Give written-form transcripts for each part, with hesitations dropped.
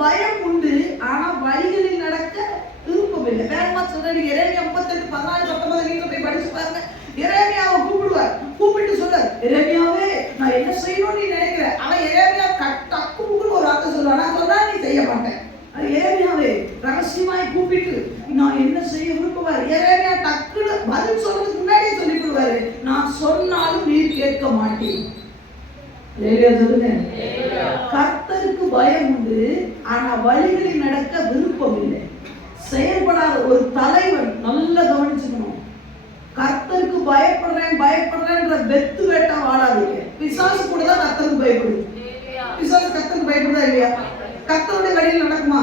பயம் உண்டு, ஆனா வழிகளில் நடக்க விருப்பம் இல்லை. வேகமா சொல்றேன். எரேமியா 38:14-19 நீங்க போய் படிச்சு பாருங்க. எரேமியாவை கூப்பிடுவார். கூப்பிட்டு சொல்றார், எரேமியாவே நான் என்ன செய்யணும்னு நீ நினைக்கிற? அவன் எரேமியா டக்குன்னு ஒரு வார்த்தை சொல்லுவான். நான் சொன்னா நீ செய்ய மாட்டேன். எரேமியாவே ரகசியமாய் கூப்பிட்டு நான் என்ன செய்ய விரும்புவார். எரேமியா டக்குன்னு பதில் சொல்றதுக்கு முன்னாடியே சொல்லி விடுவாரு, நான் சொன்னாலும் நீ கேட்க மாட்டேன். கர்த்தருக்கு பயம் உண்டு, ஆனா வழிகளில் நடக்க விருப்பம் இல்லை. செயல்படாத ஒரு தலைவன் நல்லா கவனிச்சுக்கணும். கர்த்தருக்கு பயப்படுறேன்ற வெத்து வேட்டா வாழாதீங்க. பிசாசு கூட தான் கர்த்தருக்கு பயப்படுது. பிசாசு கர்த்தருக்கு பயப்படுதா இல்லையா? கர்த்தருடைய வழியில் நடக்குமா?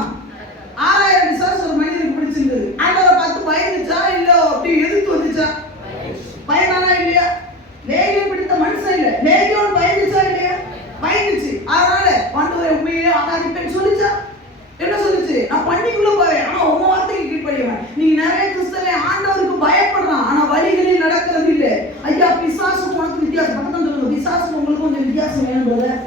6000 பிசாசு ஒரு மனிதனுக்கு பிடிச்சிருந்தது. ஆண்டவரை பார்த்து பயந்துச்சா இல்ல அப்படி எதிர்த்து வந்துச்சா? பயனானா இல்லையா? லேகியோன் பிடித்த மனுஷன் இல்ல, லேகியோன் பயந்துச்சா இல்லையா? பயந்துச்சு. அதனால ஆண்டவரை உண்மையே ஆராதிப்பேன்னு சொல்லிச்சா? என்ன சொல்லுச்சு? நான் பண்ணிக்குள்ள போவேன், ஆனா உங்க வார்த்தைக்கு கீழ்ப்படிவேன். நீங்க நிறைய கிறிஸ்தவன் ஆண்டவருக்கு பயப்படுறான், ஆனா வழிகளில் நடக்கிறது இல்லை. ஐயா, பிசாசு உனக்கு வித்தியாசம். பக்கத்துல சொல்லுங்க, பிசாசு உங்களுக்கு கொஞ்சம் வித்தியாசம் வேணும்.